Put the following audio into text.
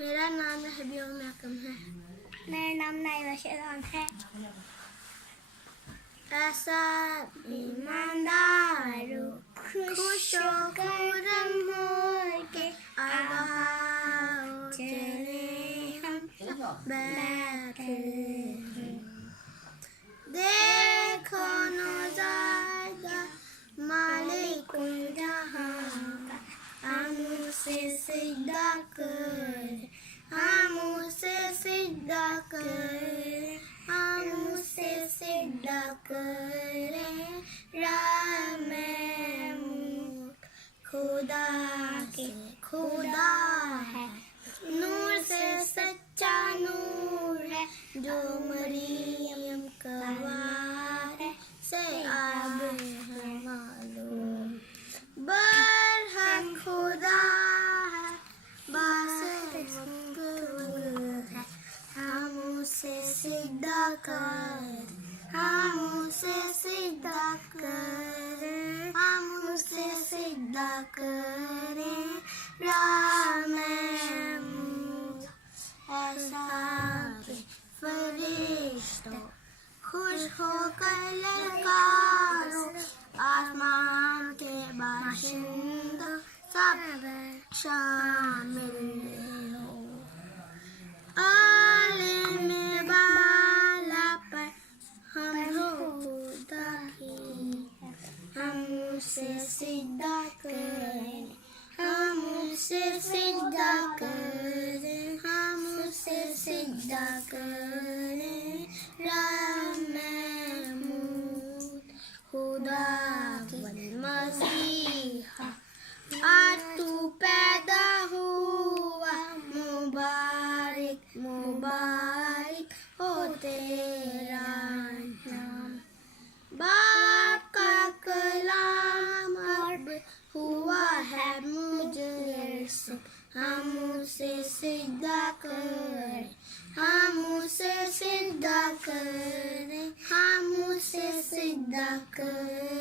मेरा नाम रहबियम मैकम है। मेरा नाम नाइबाइल शेहज़ोन है। ऐसा ईमानदारों खुशो खुर्रम हो के आवाज़ चले हम बैठे। देखो नौज़ादा मालिकुल जहां का, हम उसे सिजदा कर, हम उसे सिजदा कर, हम उसे सिजदा करें। राह महमूद खुदा के खुदा है, नूर से सच्चा नूर है, जो मरियम का वारिस से आब है मालूम। बरहक खुदा है, बासित है, हम उसे सिजदा कर, हम उसे सिजदा करें, हम उसे सिजदा करें। राह महमूद ऐसा कि फरिश्तों खुश होकर ललकारो, आसमान के बाशिंदों सब शामिल हो। आलिम बाला पर हम खुदा की, हम उसे सिजदा करें, हम उसे सिजदा करें, हम उसे सिजदा करें। राह महमूद खुदा की मसीहा, आज तू पैदा हुआ, मुबारक मुबारक हो तेरा नाम। बाप का कलाम अब हुआ है मुझसे, हम उसे सिजदा करें, हम उसे सिजदा करें, हम उसे सिजदा करें।